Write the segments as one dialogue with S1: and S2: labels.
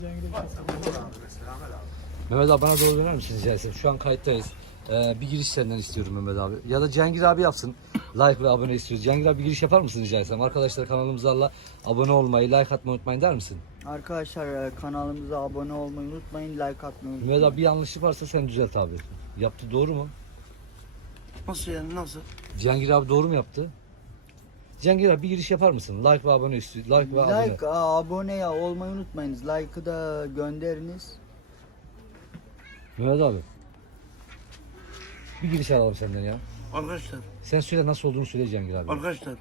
S1: Mehmet abi bana doğru döner misin rica etsem? Şu an kayıttayız. Bir giriş senden istiyorum Mehmet abi. Ya da Cengiz abi yapsın. Like ve abone istiyoruz. Cengiz abi bir giriş yapar mısın rica etsem? Arkadaşlar kanalımıza abone olmayı, like atmayı unutmayın der misin?
S2: Arkadaşlar kanalımıza abone olmayı unutmayın, like atmayı unutmayın.
S1: Mehmet abi bir yanlışlık varsa sen düzelt abi. Yaptı doğru mu?
S3: Nasıl yani nasıl?
S1: Cengiz abi doğru mu yaptı? Cengiz abi bir giriş yapar mısın? Like ve abone istiyor. Like ve abone.
S2: Like, abone ya olmayı unutmayınız. Like'ı da gönderiniz.
S1: Mehmet abi. Bir giriş alalım senden ya.
S3: Arkadaşlar,
S1: Sen söyle nasıl olduğunu söyle Cengiz abi.
S3: arkadaşlar.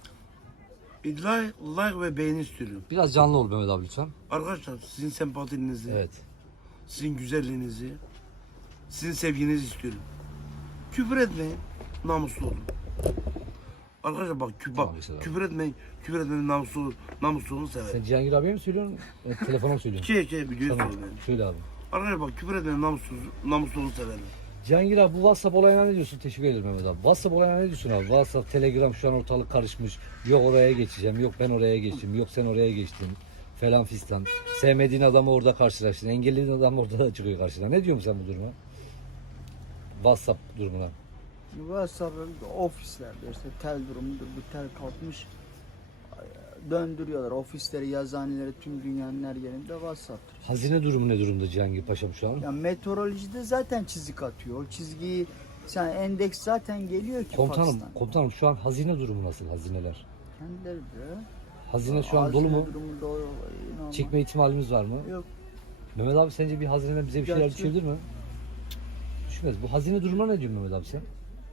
S3: Like ve beğeni istiyorum.
S1: Biraz canlı ol Mehmet abi lütfen.
S3: Arkadaşlar sizin sempatinizi,
S1: Evet.
S3: sizin güzelliğinizi, sizin sevginizi istiyorum. Küfür etmeyin, namuslu olun. Arkadaşlar bak,
S1: Tamam, mesela.
S3: küfür etmeyin, namuslu olun severim.
S1: Sen Cengiz abiye mi söylüyorsun? Telefona mı söylüyorsun?
S3: Biliyorsun
S1: Tamam.
S3: yani.
S1: Söyle abi.
S3: Arkadaşlar bak, küfür etmeyin, namuslu olun severim.
S1: Cihangir abi bu WhatsApp olayına ne diyorsun? Teşekkür ederim Mehmet abi. WhatsApp olayına ne diyorsun abi? WhatsApp, Telegram şu an ortalık karışmış. Yok oraya geçeceğim, yok ben oraya geçtim, yok sen oraya geçtin falan fistan. Sevmediğin adamı orada karşılaştın, engellediğin adam orada da çıkıyor karşına. Ne diyorsun sen bu duruma? WhatsApp durumuna.
S2: WhatsApp ofislerde işte tel durumudur. Bu tel kalkmış. Döndürüyorlar. Ofisleri, yazıhaneleri tüm dünyanın her yerinde WhatsApp'tır.
S1: Hazine durumu ne durumda Cihangir Paşam şu an?
S2: Ya meteorolojide zaten çizik atıyor. O çizgiyi sen endeks zaten geliyor ki fakstan.
S1: Komutanım şu an hazine durumu nasıl hazineler?
S2: Kendileri de.
S1: Hazine şu an dolu mu?
S2: Durumu dolu, normal.
S1: Çekme ihtimalimiz var mı?
S2: Yok.
S1: Mehmet abi sence bir hazineden bize bir şeyler
S2: Gerçi-
S1: düşebilir mi? Düşmez. Bu hazine durumuna ne diyorsun Mehmet abi sen?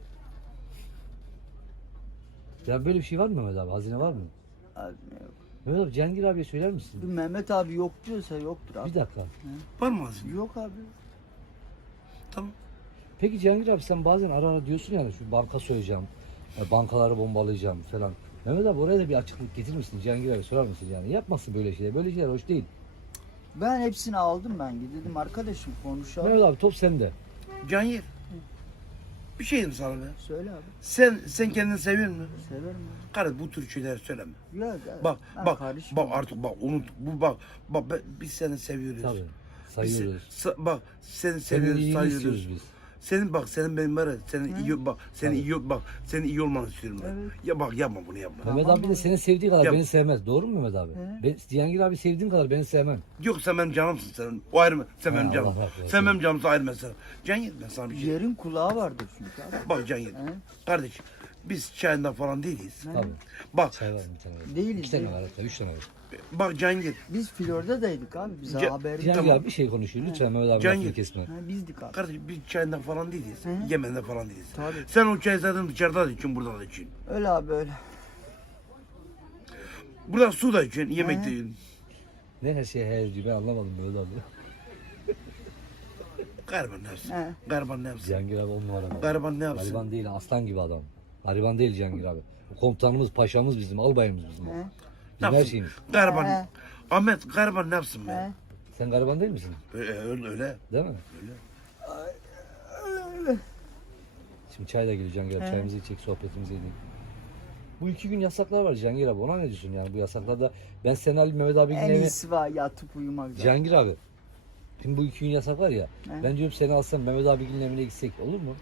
S1: Ya böyle bir şey var mı Mehmet abi? Hazine var mı?
S2: Abi, yok.
S1: Mehmet abi Cihangir abiye söyler misin?
S2: Bu Mehmet abi yok diyorsa yoktur abi.
S1: Bir dakika.
S3: Var mı hazine?
S2: Yok abi.
S3: Tamam.
S1: Peki Cihangir abi sen bazen ara ara diyorsun yani şu banka soyacağım, bankaları bombalayacağım falan. Mehmet abi oraya da bir açıklık getirir misin? Cihangir abi sorar mısın yani? Yapmasın böyle şeyler. Böyle şeyler hoş değil.
S2: Ben hepsini aldım ben. Dedim arkadaşım konuşalım.
S1: Mehmet abi top sende.
S3: Canyir. Bir şey diyeyim sana be.
S2: Söyle abi.
S3: Sen kendini seviyor musun?
S2: Severim abi.
S3: Kardeş bu tür şeyler söyleme.
S2: Yok abi.
S3: Bak
S2: Ben
S3: bak
S2: karışmam.
S3: bak artık bak unut bu biz seni seviyoruz.
S1: Tabii.
S3: Biz
S1: Sayıyoruz.
S3: bak seni
S1: Senin
S3: seviyoruz,
S1: iyiliğini
S3: sayıyoruz.
S1: istiyoruz biz.
S3: Senin benim var ya, senin iyi olmanı istiyorum ben.
S2: Evet.
S3: Ya bak yapma bunu yapma.
S1: Mehmet abi de seni sevdiği kadar
S3: Ya-
S1: beni sevmez. Doğru mu Mehmet abi? Ben Cihangir abi sevdiğim kadar beni sevmem.
S3: Yok sen benim canımsın sen. O ayrı sen
S1: Ha,
S3: benim canım.
S1: Allah razı olsun.
S3: Sen benim canımsın ayrı mesela. Canyir ben sana bir şey.
S2: Yerin kulağı vardır çünkü abi.
S3: Bak Canyir. Kardeş biz çayında falan değiliz.
S1: Tabii.
S3: Bak
S1: Çay var bir tane.
S2: Değiliz,
S1: 2 tane
S2: değil.
S1: var hatta 3 tane var.
S3: bak Canyir.
S2: Biz Florida'daydık abi. Bize haber
S1: Cihangir
S3: Tamam.
S1: abi bir şey konuşuyor. Lütfen Mehmet abi
S3: Cihangir.
S1: lafını kesme.
S2: Ha, bizdik abi.
S3: Kardeş biz çayında falan değiliz.
S2: Hı.
S3: Yemen'de falan değiliz.
S2: Tabii.
S3: Sen o çayı zaten dışarıda da için burada da için.
S2: Öyle abi öyle.
S3: Burada su da için, yemek de için.
S1: Ne her şey her diyor ben anlamadım Mehmet abi.
S3: Gariban ne yapsın?
S2: He.
S3: Gariban ne yapsın?
S1: Cihangir abi 10 numara.
S3: Gariban ne yapsın?
S1: Gariban değil aslan gibi adam. Gariban değil Cihangir abi. Komutanımız, paşamız bizim, albayımız bizim.
S2: He.
S3: Ne
S1: Bizim her
S3: yapsın?
S1: şeyimiz.
S3: Gariban.
S2: He.
S3: Ahmet gariban ne yapsın
S2: He.
S3: be?
S1: Sen gariban değil misin?
S3: Öyle.
S1: Değil mi? Şimdi çay da geliyor Cihangir abi.
S2: He.
S1: Çayımızı içecek, sohbetimizi edelim. Bu 2 gün yasaklar var Cihangir abi. Ona ne diyorsun yani bu yasaklarda? Ben Senal Mehmet abi
S2: En
S1: yine
S2: iyisi var yatıp uyumak zaten.
S1: Cihangir abi. Şimdi bu 2 gün yasak var ya.
S2: He.
S1: Ben diyorum seni alsam Mehmet abinin evine gitsek olur mu?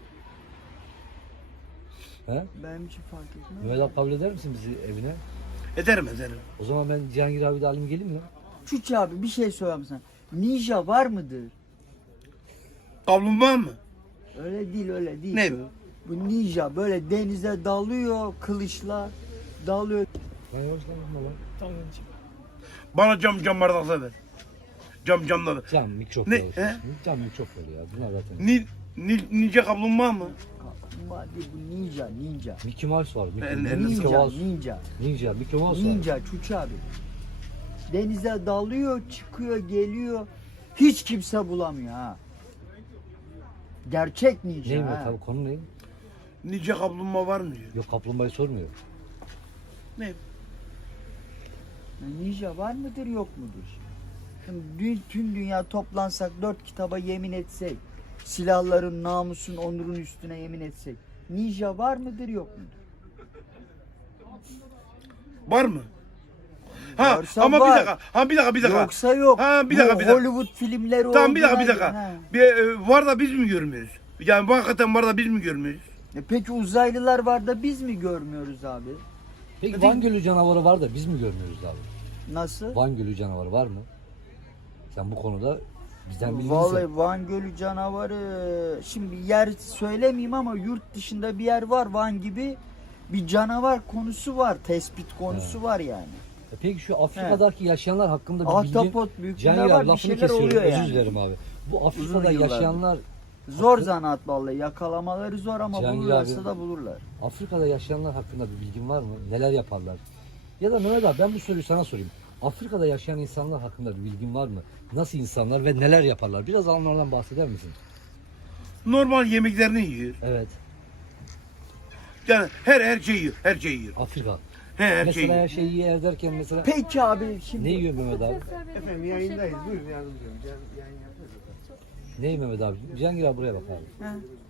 S1: He?
S2: Benim için fark etmez.
S1: Mehmet abi kabul eder misin bizi evine?
S3: Ederim.
S1: O zaman ben Cihangir abi de alayım geleyim mi?
S2: Çuç abi bir şey söyleyeyim sana. Ninja var mıdır?
S3: Kaplumbağa mı?
S2: Öyle değil öyle değil.
S3: Ne bu?
S2: Bu ninja böyle denize dalıyor kılıçla dalıyor.
S1: Lan yavaş lan.
S3: Bana cam bardakla ver. Camla ver.
S1: Cam mikrop
S3: Ne?
S1: ver.
S3: He?
S1: Cam mikrop ver ya. Bunlar zaten.
S3: Nice kaplumbağa mı?
S2: Kaplumbağa değil bu ninja.
S1: Mickey Mouse var. Mickey,
S3: En-
S1: Mickey
S2: Ninja,
S1: Mouse.
S2: ninja.
S1: Ninja. Mickey Mouse var.
S2: Ninja Çuç abi. Denize dalıyor, çıkıyor, geliyor. Hiç kimse bulamıyor ha. Gerçek ninja
S1: Neyim
S2: ha.
S1: o tabii konu ne?
S3: Nice kaplumbağa var mı diyor.
S1: Yok kaplumbağayı sormuyor.
S3: Ne?
S2: Ninja var mıdır yok mudur? Şimdi tüm dünya toplansak 4 kitaba yemin etsek, silahların, namusun, onurun üstüne yemin etsek, ninja var mıdır yok mudur?
S3: Var mı? Ha
S2: Varsa
S3: ama
S2: var.
S3: bir dakika. Ha bir dakika.
S2: Yoksa yok.
S3: Ha bir dakika
S2: Bu
S3: bir dakika.
S2: Hollywood filmleri
S3: Tamam bir dakika
S2: olduğuna
S3: bir dakika.
S2: göre, he.
S3: Var da biz mi görmüyoruz? Yani bu hakikaten var da biz mi görmüyoruz?
S2: Peki uzaylılar var da biz mi görmüyoruz abi?
S1: Peki Van Gölü canavarı var da biz mi görmüyoruz abi?
S2: Nasıl?
S1: Van Gölü canavarı var mı? Sen bu konuda bizden bilgilisin.
S2: Vallahi Van Gölü canavarı, şimdi yer söylemeyeyim ama yurt dışında bir yer var Van gibi, bir canavar konusu var, tespit konusu var yani.
S1: Peki şu Afrika'daki yaşayanlar hakkında bir bilgi...
S2: Ahtapot büyüklüğünde
S1: Cihangir
S2: var,
S1: abi
S2: bir
S1: lafını
S2: şeyler
S1: kesiyorum,
S2: oluyor
S1: özür
S2: yani.
S1: dilerim abi. Bu
S2: Uzun
S1: Afrika'da
S2: yıllardır.
S1: yaşayanlar...
S2: Zor zanaat vallahi, yakalamaları zor ama
S1: Cihangir
S2: bulurlarsa
S1: abi-
S2: da bulurlar.
S1: Afrika'da yaşayanlar hakkında bir bilgin var mı? Neler yaparlar? Ya da Mehmet abi ben bu soruyu sana sorayım. Afrika'da yaşayan insanlar hakkında bir bilgin var mı? Nasıl insanlar ve neler yaparlar? Biraz onlardan bahseder misin?
S3: Normal yemeklerini yiyor.
S1: Evet.
S3: Yani her şeyi yiyor. Her şeyi yiyor.
S1: Afrika.
S3: Her şeyi
S1: Mesela
S3: yiyor.
S1: her şeyi yer derken mesela
S2: Peki abi şimdi
S1: ne yiyor Mehmet abi?
S4: Efendim yayındayız. Buyurun yardımcı olun. Yayın yapıyoruz.
S1: Ne yiyor Mehmet abi? Cihangir abi buraya bak abi.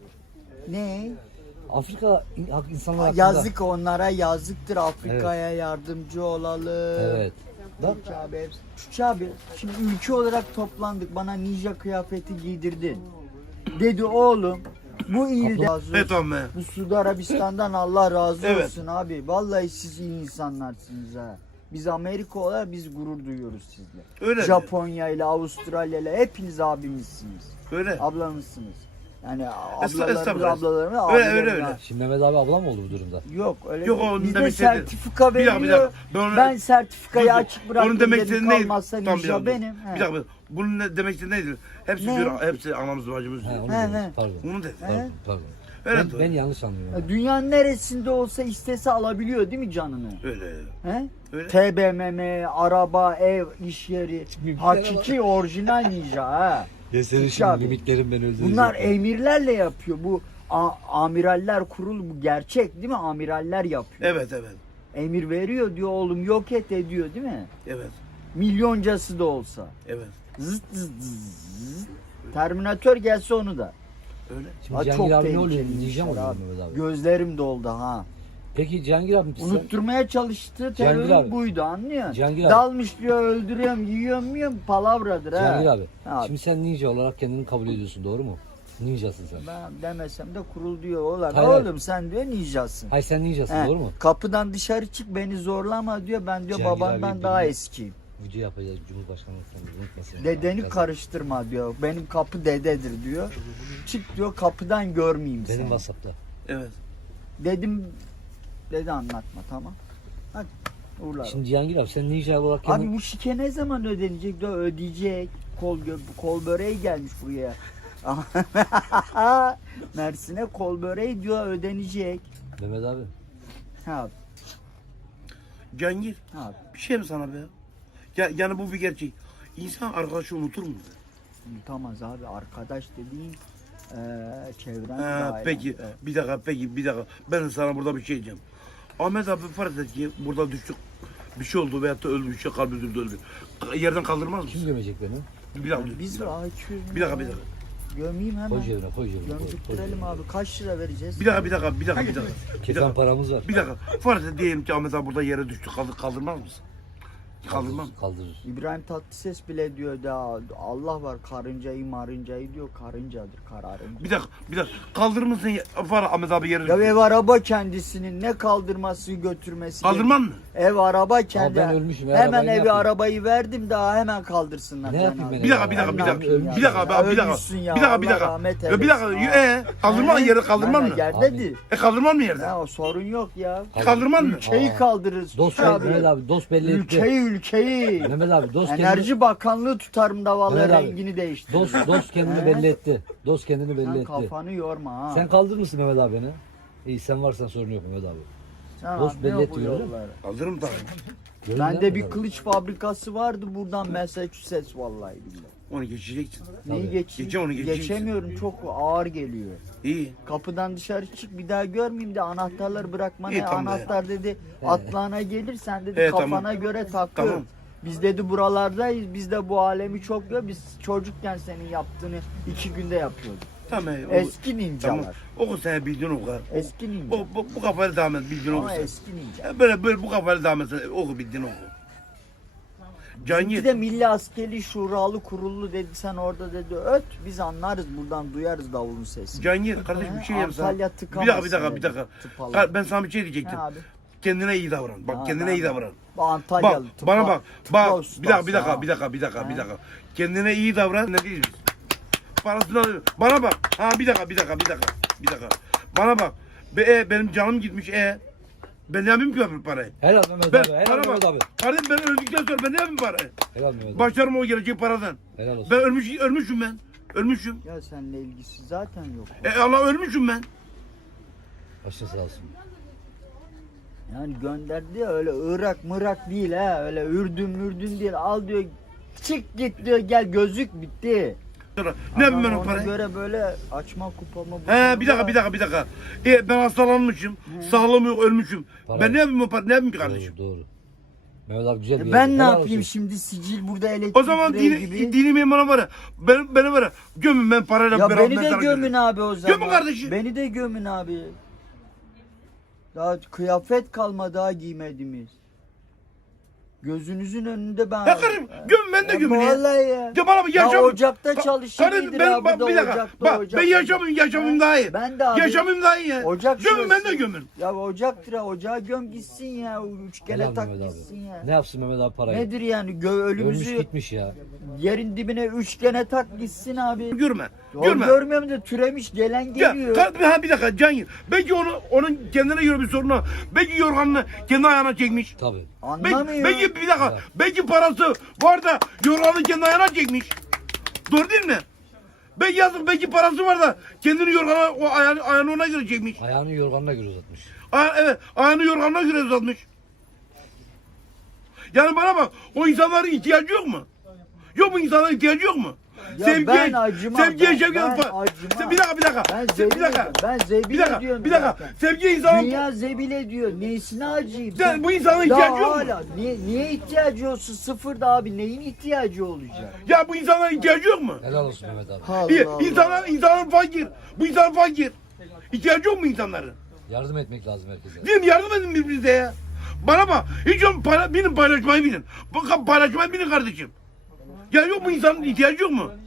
S2: ne?
S1: Afrika insanlar hakkında...
S2: Yazık onlara, yazıktır, Afrika'ya yardımcı olalım.
S1: Evet. Bak
S2: Tuğçe abi, Tuğçe abi, şimdi ülke olarak toplandık, bana ninja kıyafeti giydirdin. Dedi oğlum, bu ilde razı
S3: Evet
S2: olsun.
S3: tamam be.
S2: Bu Suudi Arabistan'dan Allah razı
S3: Evet.
S2: olsun abi. Vallahi siz iyi insanlarsınız ha. Biz Amerika olarak biz gurur duyuyoruz sizle.
S3: Öyle.
S2: Japonya ile Avustralya ile hepiniz abimizsiniz.
S3: Öyle.
S2: Ablamızsınız. Yani
S3: Estağfurullah.
S2: ablalarımız,
S3: Öyle,
S2: abilerim
S3: öyle.
S2: ha.
S1: şimdi Mehmet abi ablam mı oldu bu durumda?
S2: Yok öyle
S3: Yok,
S2: değil.
S3: onun
S2: Bizde
S3: demek istediği-
S2: sertifika
S3: Bir dakika, bir
S2: veriliyor.
S3: dakika. Ben onu-
S2: Ben sertifikayı
S3: Dur,
S2: açık bıraktım.
S3: Onun demek
S2: Dedim
S3: istediği neydi?
S2: kalmazsa
S3: Tamam, bir
S2: ninja
S3: dakika.
S2: benim. He.
S3: Bir dakika. Bunun demek istediği neydi? Hepsi
S2: Ne?
S3: diyor, hepsi anamız bacımız
S1: He,
S3: diyor.
S1: onu
S2: He,
S1: demiş.
S2: he.
S1: Pardon.
S3: Onu dedi.
S1: Pardon. Pardon.
S3: Öyle
S1: Ben,
S3: doğru.
S1: ben yanlış anlıyorum.
S2: Ya dünyanın neresinde olsa istese alabiliyor değil mi canını?
S3: Öyle.
S2: He?
S3: Öyle.
S2: TBMM, araba, ev, iş yeri. Hakiki orijinal ninja ha.
S1: Ya senin
S2: Tuğçe abi.
S1: şimdi limitlerin beni öldürecek.
S2: Bunlar emirlerle yapıyor. Bu amiraller kurulu, bu gerçek değil mi? Amiraller yapıyor.
S3: Evet evet.
S2: Emir veriyor diyor, oğlum yok et ediyor değil mi?
S3: Evet.
S2: Milyoncası da olsa.
S3: Evet.
S2: Zıt zıt zıt. Terminatör gelse onu da.
S3: Öyle.
S1: Şimdi
S2: Ha,
S1: Cihangir abi ne oluyor?
S2: tehlikeliymiş
S1: Ninja mı oluyor
S2: abi.
S1: Mehmet abi?
S2: Gözlerim doldu ha.
S1: Peki Cihangir abi sen...
S2: Unutturmaya çalıştığı
S1: Cihangir
S2: terör
S1: abi.
S2: buydu, anlıyor musun?
S1: Cihangir abi.
S2: Dalmış diyor, öldürüyorum, yiyorum, yiyorum, palavradır ha.
S1: Cihangir abi.
S2: Ha.
S1: Şimdi sen ninja olarak kendini kabul ediyorsun doğru mu? Ninjasın sen.
S2: Ben demesem de kurul diyor oğlum.
S1: Hayır,
S2: Oğlum sen diyor ninjasın.
S1: Hayır sen ninjasın
S2: He,
S1: doğru mu?
S2: Kapıdan dışarı çık, beni zorlama diyor. Ben diyor
S1: Cihangir
S2: babandan
S1: abi
S2: daha
S1: bilmiyor.
S2: eskiyim.
S1: Video yapacağız Cumhurbaşkanı sen unutmasın.
S2: Dedeni
S1: Kazan.
S2: karıştırma diyor. Benim kapı dededir diyor. Çık diyor, kapıdan görmeyeyim
S1: Benim
S2: seni.
S1: WhatsApp'ta.
S3: Evet.
S2: Dedim, dedi anlatma, tamam. Hadi uğurlar.
S1: Şimdi Cihangir abi sen ninja olarak
S2: Abi
S1: kendini...
S2: bu şike ne zaman ödenecek diyor, ödeyecek. Kol böreği gelmiş buraya. Mersin'e kol böreği diyor, ödenecek.
S1: Mehmet abi.
S2: Ha,
S3: Cihangir
S2: ha.
S3: bir şey mi sana be? Ya, yani bu bir gerçek. İnsan arkadaşı unutur mu?
S2: Unutamaz abi, arkadaş dediğin çevren
S3: Ha,
S2: dahil.
S3: peki
S2: Evet.
S3: bir dakika. Ben sana burada bir şey diyeceğim. Ahmet abi farz et ki burada düştük. Bir şey oldu veyahut da öldü, bir şey kalbi durdu öldü. Yerden kaldırmaz
S1: Kim
S3: mısın?
S1: gömecek beni?
S3: Bir dakika.
S2: Biz de IQ.
S3: Bir dakika.
S2: Gömeyim hemen.
S1: Koy cebine koy cebine. koy, koy
S2: Gömdürttirelim
S1: cebine.
S2: abi. Kaç lira vereceğiz?
S3: Bir dakika.
S1: Kefen paramız var.
S3: Bir dakika. Farz et diyelim ki Ahmet abi burada yere düştü. Kaldırmaz mısın? Kaldırmam.
S1: Kaldırır.
S2: İbrahim Tatlıses bile diyor da Allah var, karıncayı diyor, karıncadır, kararınca.
S3: Bir dakika. Kaldırır mısın? Var Ahmet abi yere
S2: Ya
S3: düştü.
S2: ev araba kendisinin ne kaldırması götürmesi.
S3: Kaldırmam mı?
S2: Ev araba kendi.
S1: ben ölmüşüm, ev
S2: Hemen
S1: arabayı ne
S2: evi
S1: yapayım?
S2: arabayı verdim daha hemen kaldırsınlar.
S1: Ne
S2: Can
S1: yapayım
S2: abi.
S1: ben
S3: Bir dakika.
S1: Ben ne yapayım ya?
S3: Bir dakika abi. Bir dakika.
S2: Ölmüşsün ya,
S3: Bir dakika.
S2: Allah rahmet
S3: Ya bir dakika.
S2: eylesin.
S3: Kaldırmam yere kaldırmam mı?
S2: Yerdedir.
S3: Kaldırmam mı yerde?
S2: Ya o sorun yok ya.
S3: Kaldırmam mı?
S2: Ülkeyi
S1: Aa.
S2: kaldırırız.
S1: Dost
S2: abi.
S1: Mehmet abi dost belli etti.
S2: Ülkeyi.
S1: Mehmet abi dost kendini...
S2: Enerji Bakanlığı tutarım da vallahi
S1: Mehmet abi,
S2: rengini değiştir.
S1: Dost kendini
S2: He?
S1: belli etti. Dost kendini belli
S2: Sen
S1: etti.
S2: kafanı yorma ha.
S1: Sen kaldırır mısın Mehmet abi beni? İyi sen varsan sorun yok Mehmet abi.
S2: Sen
S1: dost
S2: anlıyor
S1: belli
S2: bu
S1: etmiyor, değil mi?
S2: yolları.
S3: Kaldırırım tabii.
S1: Gördün değil mi
S2: Bende bir
S1: Mehmet abi?
S2: kılıç fabrikası vardı buradan Massachusetts vallahi billahi.
S3: Onu geçeceksin.
S2: Neyi
S1: Tabii.
S2: geçeyim?
S3: Geçe onu geçeceksin.
S2: Geçemiyorum, çok ağır geliyor.
S3: İyi.
S2: Kapıdan dışarı çık, bir daha görmeyeyim de anahtarları bırakma
S3: İyi,
S2: ne?
S3: tamam.
S2: Anahtar dedi atlağına gelir, sen dedi
S3: Evet,
S2: kafana
S3: tamam.
S2: göre takıyor.
S3: Tamam.
S2: Biz dedi buralardayız, biz de bu alemi çok gör. Biz çocukken senin yaptığını 2 günde yapıyorduk.
S3: Tamam.
S2: Eski ninjalar.
S3: Tamam. Oku sen bildiğin oku.
S2: Eski ninja.
S3: Bu kafayla devam et bildiğin oku
S2: Ama
S3: sen.
S2: eski ninja.
S3: Böyle bu kafayla devam et sen. Oku bildiğin oku. Cangir.
S2: Bir de Milli Askeri Şuralı Kurulu dedi, sen orada dedi öt, biz anlarız buradan, duyarız davulun sesini.
S3: Cangir kardeş bir şey yapsana.
S2: Antalya
S3: Bir
S2: tıkamasın
S3: dakika bir dakika.
S2: dedi, tıpalı.
S3: Ben sana bir şey diyecektim.
S2: He abi.
S3: Kendine iyi davran. Bak
S2: Ha,
S3: kendine
S2: ben-
S3: iyi davran.
S2: Bu Antalyalı
S3: Bak
S2: tıpa-
S3: bana bak.
S2: tıpa
S3: Bak
S2: ustası
S3: bir dakika
S2: ha.
S3: bir dakika. Kendine iyi davran. Ne diyeceğiz? Parasını alıyor. Bana bak. Ha bir dakika. Bana bak. Benim canım gitmiş. Ben ne yapayım ki ben parayı?
S1: Helal Mehmet
S3: Ben
S1: abi. Helal
S3: bana
S1: Mehmet
S3: bak.
S1: abi.
S3: Kardeşim ben öldükten sonra ben ne yapayım parayı?
S1: Helal Mehmet abi.
S3: Başlarım o gelecek paradan.
S1: Helal olsun.
S3: Ben ölmüşüm ben. Ölmüşüm.
S2: Ya seninle ilgisi zaten yok.
S3: Allah ölmüşüm ben.
S1: Başın sağ olsun.
S2: Yani gönderdi ya, öyle Irak mırak değil ha, öyle Ürdün değil, al diyor, çık git diyor, gel gözük bitti.
S3: Sonra, ne yapayım ben
S2: Adam
S3: o
S2: ona
S3: parayı?
S2: göre böyle açma kupamı.
S3: He bir dakika. Ben hastalanmışım. Sağlığım yok ölmüşüm.
S1: Para-
S3: Ben ne yapayım o parayı? Ne yapayım ki kardeşim?
S1: Doğru. Mehmet abi güzel bir
S2: Ben
S1: yer.
S2: ne
S1: Helal
S2: yapayım
S1: olsun.
S2: şimdi, sicil burada elektrik
S3: O zaman
S2: direği gibi.
S3: dini bana var ya. Beni var ya. Gömün ben parayla
S2: Ya
S3: beraber
S2: beni de
S3: sana
S2: gömün
S3: gömün.
S2: abi o zaman.
S3: Gömün kardeşim.
S2: Beni de gömün abi. Daha kıyafet kalmadı ha giymediğimiz. Gözünüzün önünde ben...
S3: Ya kardeşim gömün ben de gömün ya.
S2: Vallahi ya.
S3: Ya bana bir
S2: Ya
S3: yaşam.
S2: ocakta çalışır
S3: Kardeşim
S2: mıydın
S3: ben
S2: abi
S3: bak
S2: da
S3: bir dakika.
S2: ocakta,
S3: Bak
S2: ocakta.
S3: ben yaşamayayım daha iyi.
S2: Ben de abi.
S3: Yaşamayayım daha iyi ya.
S2: Ocak
S3: Gömün ben
S2: şurası.
S3: de gömün.
S2: Ya ocaktır ha, ocağa göm gitsin ya. Üçgene
S1: Helal
S2: tak
S1: Mehmet
S2: gitsin
S1: abi.
S2: ya.
S1: Ne yapsın Mehmet abi parayı?
S2: Nedir yani
S1: Ölmüş
S2: ölümüzü
S1: gitmiş ya.
S2: yerin dibine üçgene tak gitsin abi.
S3: Görme.
S2: O
S3: Görme.
S2: görmüyorum da türemiş gelen
S3: Ya
S2: geliyor.
S3: kardeşim bir dakika Cangir. Belki onun kendine göre bir sorunu. Belki yorganını kendi ayağına çekmiş.
S1: Tabii.
S2: Anlamıyor.
S3: Belki bir dakika.
S1: Evet.
S3: Belki parası var da yorganını kendi ayağına çekmiş. Doğru değil mi? Belki yazık belki parası var da kendini yorgana o ayağını ona göre çekmiş.
S1: Ayağını yorganına göre uzatmış.
S3: Evet ayağını yorganına göre uzatmış. Yani bana bak o insanların ihtiyacı yok mu? Yok mu insanların ihtiyacı yok mu?
S2: Ya ben acımam,
S3: sevgiye
S2: ben
S3: şevkiye
S2: acımam.
S3: Bir dakika.
S2: Ben
S3: Bir
S2: zebil
S3: dakika.
S2: ben zebil
S3: Bir dakika.
S2: ediyorum
S3: Bir dakika.
S2: zaten.
S3: Sevgiye insan
S2: Dünya zebil ediyor. Neyisine acıyım?
S3: Ya bu insanın
S2: Daha
S3: ihtiyacı yok mu?
S2: hala. Niye ihtiyacı olsun? Sıfırda abi. Neyin ihtiyacı olacak?
S3: Ya bu insanların ihtiyacı yok mu?
S1: Helal olsun Mehmet abi.
S2: Allah
S3: İnsanlar fakir. Bu insan fakir. İhtiyacı yok mu insanların?
S1: Yardım etmek lazım herkese.
S3: Değil mi? Yardım edin birbirinize ya. Bana bak. Hiç bilin paylaşmayı bilin. Bakın paylaşmayı bilin kardeşim. Ya yok mu insanın ihtiyacı yok mu?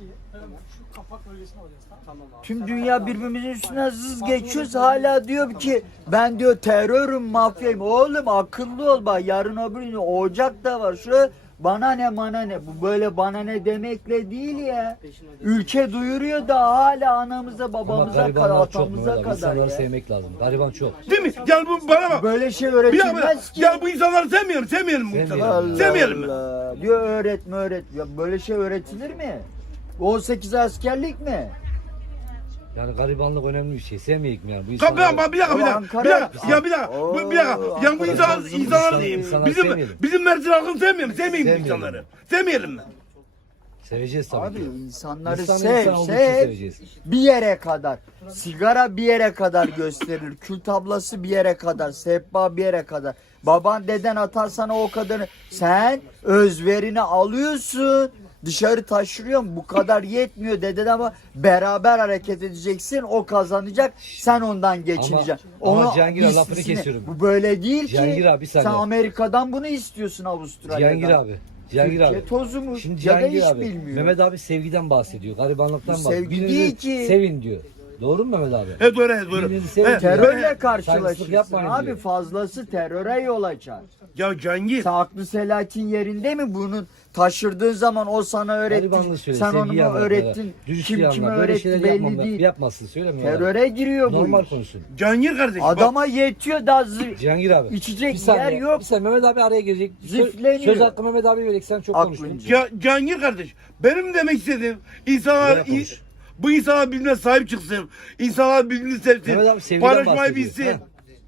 S2: Tüm dünya birbirimizin üstüne zız geçiyoruz, hala diyor ki ben diyor terörüm, mafyayım. Oğlum akıllı ol bak, yarın öbür gün ocak da var. Şu bana ne mana ne, bu böyle bana ne demekle değil ya. Ülke duyuruyor da hala anamıza
S1: Ama
S2: babamıza kadar,
S1: garibanlar çok Mehmet
S2: atamıza
S1: abi.
S2: kadar
S1: İnsanları
S2: ya.
S1: sevmek lazım. Gariban çok.
S3: Değil mi? Yani bu bana bak.
S2: Böyle şey
S3: Bir dakika, bir
S2: öğretilmez
S3: dakika.
S2: ki.
S3: Ya bu insanları sevmeyelim bu
S1: Sevmeyelim.
S3: insanları.
S2: Allah
S3: Sevmeyelim mi?
S2: Allah. Diyor öğretme. Ya böyle şey öğretilir mi? 18 askerlik mi?
S1: Yani garibanlık önemli bir şey. Sevmeyek mi yani? Bu
S3: Tabii
S1: insanları...
S3: ama bir dakika. Ya bir dakika.
S2: Oo,
S3: Bir dakika. Ya bu
S2: Ankara
S3: insanlar
S1: İnsanları sevmeyelim.
S3: bizim Mersin halkını sevmeyelim. Sevmeyelim bu
S1: Sevmeyelim.
S3: insanları. Sevmeyelim mi?
S1: Seveceğiz tabii
S2: Abi
S1: ki.
S2: insanları
S1: İnsan
S2: sev
S1: olduğu için
S2: sev
S1: seveceğiz.
S2: bir yere kadar. Sigara bir yere kadar gösterilir. Kül tablası bir yere kadar. Sehpa bir yere kadar. Baban deden atar sana o kadarını. Sen özverini alıyorsun. Dışarı taşırıyorsun. Bu kadar yetmiyor deden ama beraber hareket edeceksin. O kazanacak. Sen ondan geçineceksin.
S1: Ama Cihangir abi, lafını
S2: mislisini.
S1: kesiyorum.
S2: Bu böyle değil
S1: Cihangir
S2: ki.
S1: abi, bir
S2: Sen
S1: saniye.
S2: Amerika'dan bunu istiyorsun, Avustralya'dan.
S1: Cihangir abi. Cihangir
S2: Türkiye
S1: abi.
S2: tozu mu?
S1: Şimdi
S2: Ya da
S1: Cihangir
S2: hiç
S1: abi.
S2: bilmiyor.
S1: Mehmet abi sevgiden bahsediyor. Garibanlıktan
S2: Bu
S1: bahsediyor.
S2: sevgi
S1: Birbirinizi
S2: değil ki.
S1: sevin diyor. Doğru mu Mehmet abi?
S3: Doğru.
S1: Birbirinizi sevin.
S2: Terörle
S1: Saygısızlık
S2: karşılaşırsın
S1: yapmayın
S2: abi,
S1: diyor.
S2: fazlası teröre yol açar.
S3: Ya Cangir.
S2: Sen aklı selatin yerinde mi, bunun taşırdığın zaman o sana öğretti,
S1: Garibanlığı söyle.
S2: sen onu
S1: sevgiyi
S2: mu
S1: anlat
S2: öğrettin,
S1: böyle. Dürüstlüğü
S2: kim
S1: anlat.
S2: kime
S1: Böyle
S2: öğretti
S1: şeyler
S2: belli değil.
S1: yapmasın söylemiyor.
S2: Teröre giriyor bu
S1: Normal
S2: iş.
S1: konuşsun.
S3: Cangir kardeş. bak.
S2: Adama yetiyor da
S1: Cihangir abi.
S2: içecek
S1: Bir saniye,
S2: yer yok.
S1: Bir saniye Mehmet abi araya girecek.
S2: Zifleniyor.
S1: Söz hakkı Mehmet abi verecek. Sen çok
S2: Aklınca.
S1: konuştun.
S3: Cangir kardeş. Benim demek istediğim insanlar
S1: Böyle konuş.
S3: bu insanlar birbirine sahip çıksın. İnsanlar birbirini sevsin.
S1: Mehmet abi sevgiden
S3: Paylaşmayı
S1: bahsediyor.
S3: bilsin.
S1: Heh.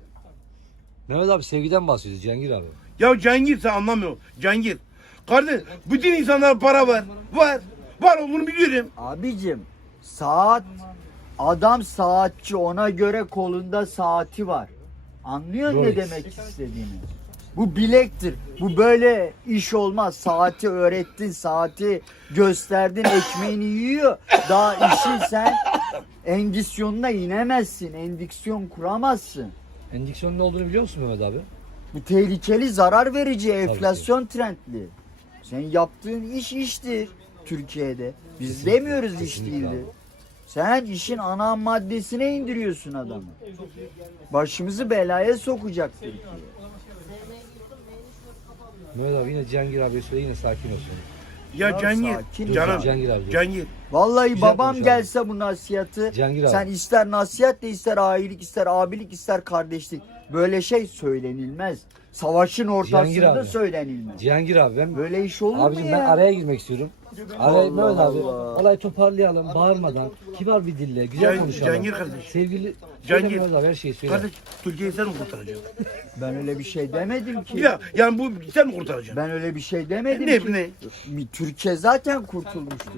S1: Mehmet abi sevgiden bahsediyor Cihangir abi.
S3: Ya Cangir sen anlamıyorsun. Cangir. Kardeş bütün insanlar para var. Var olduğunu biliyorum.
S2: Abicim saat, adam saatçi, ona göre kolunda saati var. Anlıyor ne
S1: Rolex.
S2: demek istediğini? Bu bilektir. Bu böyle iş olmaz. Saati öğrettin, saati gösterdin, ekmeğini yiyor. Daha işin sen endiksiyonuna inemezsin. Endiksiyon kuramazsın.
S1: Endiksiyonun ne olduğunu biliyor musun Mehmet abi?
S2: Bu tehlikeli, zarar verici, enflasyon trendli. Senin yaptığın iş iştir Türkiye'de. Biz demiyoruz iş
S1: kesinlikle
S2: değildir.
S1: abi.
S2: Sen işin ana maddesine indiriyorsun adamı. Başımızı belaya sokacak Türkiye.
S1: Mehmet abi yine Cihangir abi söyle, yine sakin olsun.
S3: Ya
S2: Ya
S3: Cihangir,
S2: sakin
S3: canım,
S1: Cihangir abi.
S3: Cihangir.
S2: Vallahi
S1: Güzel
S2: babam
S1: konuş abi.
S2: gelse bu nasihatı
S1: Cihangir abi.
S2: sen ister nasihat de ister ailelik ister abilik ister kardeşlik böyle şey söylenilmez. Savaşın
S1: Cihangir
S2: ortasında
S1: abi.
S2: söylenilmez.
S1: Cihangir abi ben
S2: Böyle iş olur
S1: abicim
S2: mu
S1: ben
S2: ya?
S1: araya girmek istiyorum. Araya Mehmet abi
S2: Allah.
S1: olay toparlayalım bağırmadan, kibar bir dille güzel konuşalım.
S3: Cihangir kardeş.
S1: Sevgili
S3: Cihangir.
S1: Mehmet abi her şeyi söyle.
S3: Kardeş, Türkiye'yi sen mi kurtaracaksın?
S2: Ben öyle bir şey demedim ki.
S3: Ya yani bu sen mi kurtaracaksın?
S2: Ben öyle bir şey demedim
S3: Ne
S2: ki.
S3: ne?
S2: Türkiye zaten kurtulmuştur.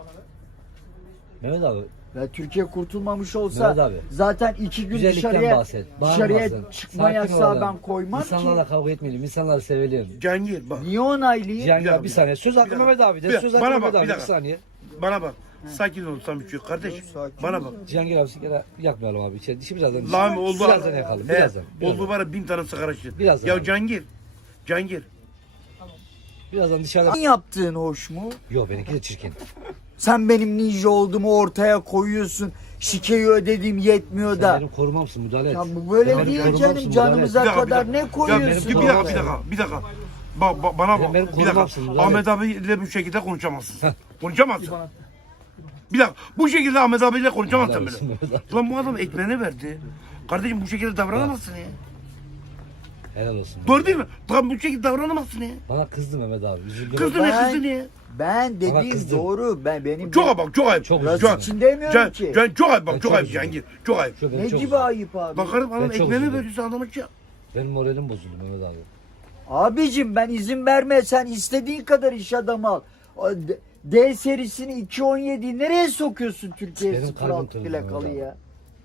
S1: Mehmet abi
S2: Ve Türkiye kurtulmamış
S1: Mehmet
S2: olsa
S1: abi.
S2: zaten 2 gün
S1: güzellikten
S2: dışarıya
S1: bahset.
S2: dışarıya
S1: Bağırmasın.
S2: çıkma
S1: Sakin
S2: yasağı
S1: olalım.
S2: ben koymam
S1: İnsanlarla
S2: ki.
S1: kavga etmeyelim. İnsanları sevelim.
S3: Cihangir bak.
S2: Niye onaylayayım?
S1: Cihangir
S3: Bir
S1: abi bir saniye. Söz hakkı
S3: dakika.
S1: Mehmet abi
S3: Bir
S1: de.
S3: dakika.
S1: Söz hakkı
S3: Bana
S1: Mehmet
S3: bak,
S1: abi
S3: bir
S1: bir
S3: dakika.
S1: saniye.
S3: Bana bak. Sakin ol Sametçi kardeş.
S2: Sakin
S3: Bana
S2: ol.
S3: bak.
S1: Cihangir abi sigara yakmayalım abi. İçeri dişi birazdan.
S3: Lan oldu.
S1: Birazdan yakalım. Birazdan.
S3: Oldu bana 1000 tane sigara içti.
S1: Birazdan
S3: Ya
S1: abi.
S3: Cihangir.
S1: Birazdan dışarıda.
S2: Senin yaptığın hoş mu?
S1: Yok benimki de çirkin.
S2: Sen benim ninja olduğumu ortaya koyuyorsun. Şikeyi ödediğim yetmiyor
S1: Sen
S2: da.
S1: benim korumamsın, müdahale et.
S2: Ya bu böyle
S1: Sen benim
S2: değil
S1: korumamsın,
S2: canım.
S1: müdahale et.
S2: Canımıza
S3: Bir dakika,
S2: kadar
S3: bir
S2: ne
S3: dakika.
S2: koyuyorsun?
S3: Bir dakika. Bana
S1: Sen
S3: bak.
S1: benim
S3: Bir dakika.
S1: korumamsın, müdahale
S3: Ahmet abiyle bu şekilde konuşamazsın. Konuşamazsın. Bir dakika. Bu şekilde Ahmet abiyle konuşamazsın
S1: Helal
S3: böyle.
S1: olsun Mehmet abi.
S3: Lan bu adam ekmeğini verdi. Kardeşim bu şekilde davranamazsın ya.
S1: Helal olsun.
S3: Doğru değil mi? Lan bu şekilde davranamazsın ya.
S1: Bana kızdı Mehmet abi. Üzüldüm.
S3: Kızdı ne
S2: Ben-
S3: kızdı ne?
S2: Ben dediğim
S1: kızdım.
S2: doğru. Benim
S3: Çok ayıp bak çok ayıp.
S1: Çok
S3: Çok
S1: üzüldüm.
S3: ayıp.
S2: için demiyorum ki.
S3: Çok ayıp
S1: Ben
S3: bak
S1: çok
S3: çok ayıp
S1: üzüldüm.
S3: Cihangir. Çok ayıp.
S1: Şu beni
S2: Ne
S1: çok
S2: gibi
S1: üzüldü.
S2: ayıp abi?
S3: Bakarım adam
S1: Ben çok
S3: ekmeğini
S1: üzüldüm.
S3: veriyorsa adama şey.
S1: Benim moralim bozuldu Mehmet abi.
S2: Abicim ben izin verme. Sen istediğin kadar iş adamı al. O D serisini 2.17'yi nereye sokuyorsun Türkiye
S1: Benim kalbim
S2: 06
S1: kırıldı
S2: plakalı
S1: Mehmet
S2: ya?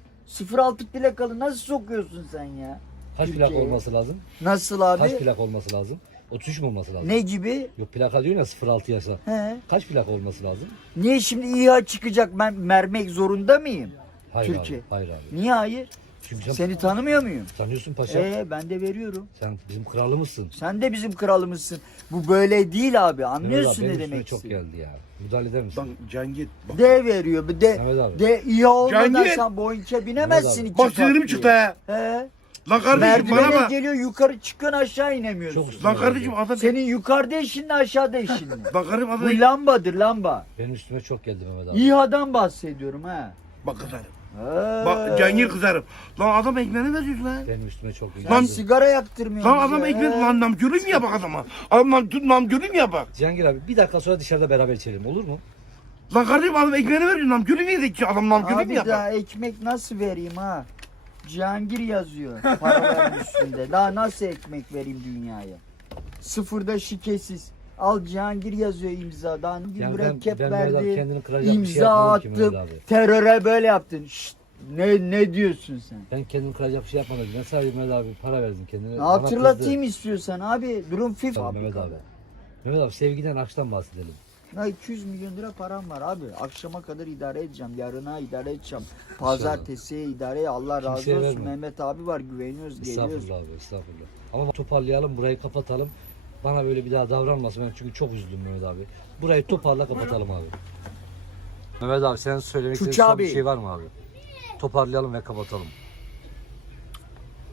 S2: 06 plakalı nasıl sokuyorsun sen ya?
S1: Kaç
S2: Türkiye'ye.
S1: plak olması lazım?
S2: Nasıl
S1: Kaç
S2: abi?
S1: plak olması lazım? 33 mi olması lazım?
S2: Ne gibi?
S1: Yok plaka diyor ya 06 yaşa.
S2: He.
S1: Kaç plak olması lazım?
S2: Niye şimdi İHA çıkacak ben vermek zorunda mıyım?
S1: Hayır
S2: Türkiye.
S1: abi. Hayır abi.
S2: Niye hayır?
S1: Çünkü sen
S2: Seni tanımıyor muyum?
S1: tanıyorsun paşa.
S2: Ben de veriyorum.
S1: Sen bizim kralımızsın.
S2: Sen de bizim kralımızsın. Bu böyle değil abi.
S1: Mehmet
S2: Anlıyorsun
S1: abi,
S2: ne
S1: benim üstüme
S2: demek
S1: çok
S2: istediğimi.
S1: geldi ya. Müdahale eder misin?
S3: Lan Cihangir. Bak.
S2: D veriyor. Bir de
S1: Mehmet abi.
S2: D İHA olmadan
S3: Cihangir.
S2: sen Boeing'e binemezsin
S1: Mehmet
S2: iki
S3: Bak sinirim
S2: kat
S3: çıktı
S2: diye.
S3: ha.
S2: He.
S3: Lan kardeşim bana
S2: Merdivene
S3: bak.
S2: geliyor yukarı çıkıyorsun aşağı inemiyorsun.
S1: Çok üstüme
S3: Lan kardeşim
S1: geldi.
S3: adam.
S2: Senin yukarıda işin mi aşağıda işin mi?
S3: Lan kardeşim adam.
S2: Bu lambadır lamba.
S1: Benim üstüme çok geldi Mehmet abi.
S2: İHA'dan bahsediyorum ha.
S3: Bak kızarım.
S2: Ha.
S3: Bak Cihangir kızarım. Lan adam ekmeğini veriyorsun lan.
S1: Benim üstüme çok geldi.
S2: Sen sigara yaktırmıyorsun.
S3: Lan adam
S2: bize,
S3: ekmek
S2: he.
S3: lan namkörü mü ya bak adama? Adam namkörü mü ya bak?
S1: Cihangir abi bir dakika sonra dışarıda beraber içelim olur mu?
S3: Lan kardeşim adam ekmeğini veriyor namkörü mü yedik ki? Adam namkörü mü
S2: Abi
S3: ya
S2: daha
S3: bak?
S2: ekmek nasıl vereyim ha? Cihangir yazıyor paraların üstünde. Daha nasıl ekmek vereyim dünyaya? Sıfırda şikesiz. Al Cihangir yazıyor imzadan. Bir
S1: Yani
S2: mürekkep
S1: ben Mehmet abi
S2: verdi.
S1: kendini kıracak bir şey
S2: İmza
S1: yapmadım ki
S2: attım.
S1: Mehmet abi.
S2: Teröre böyle yaptın. Şşt, ne diyorsun sen?
S1: Ben kendimi kıracak bir şey yapmadım. Ben sadece Mehmet abi para verdim kendine. Bana
S2: Hatırlatayım istiyorsan abi. Durum
S1: kızdı.
S2: FIFA.
S1: Mehmet abi. Mehmet abi sevgiden aşktan bahsedelim.
S2: Ya 200 milyon lira param var abi. Akşama kadar idare edeceğim. Yarına idare edeceğim. Pazartesiye idare. Allah razı
S1: Kimseye
S2: olsun.
S1: verme.
S2: Mehmet abi var. Güveniyoruz. Geliyoruz.
S1: Estağfurullah abi estağfurullah. Ama toparlayalım burayı kapatalım. Bana böyle bir daha davranmasın ben çünkü çok üzüldüm Mehmet abi. Burayı toparla kapatalım abi. Mehmet abi senin söylemek
S2: Çuç
S1: istediğin son bir
S2: abi.
S1: şey var mı abi? Toparlayalım ve kapatalım.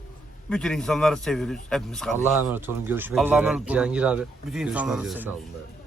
S3: Bütün insanları seviyoruz. Hepimiz kardeşiz.
S1: Allah'a emanet olun. Görüşmek
S3: Allah'a
S1: üzere.
S3: emanet olun.
S1: Cihangir abi.
S3: Bütün
S1: Görüşmek
S3: insanları
S1: üzere. Sağ
S3: seviyoruz.
S1: olun.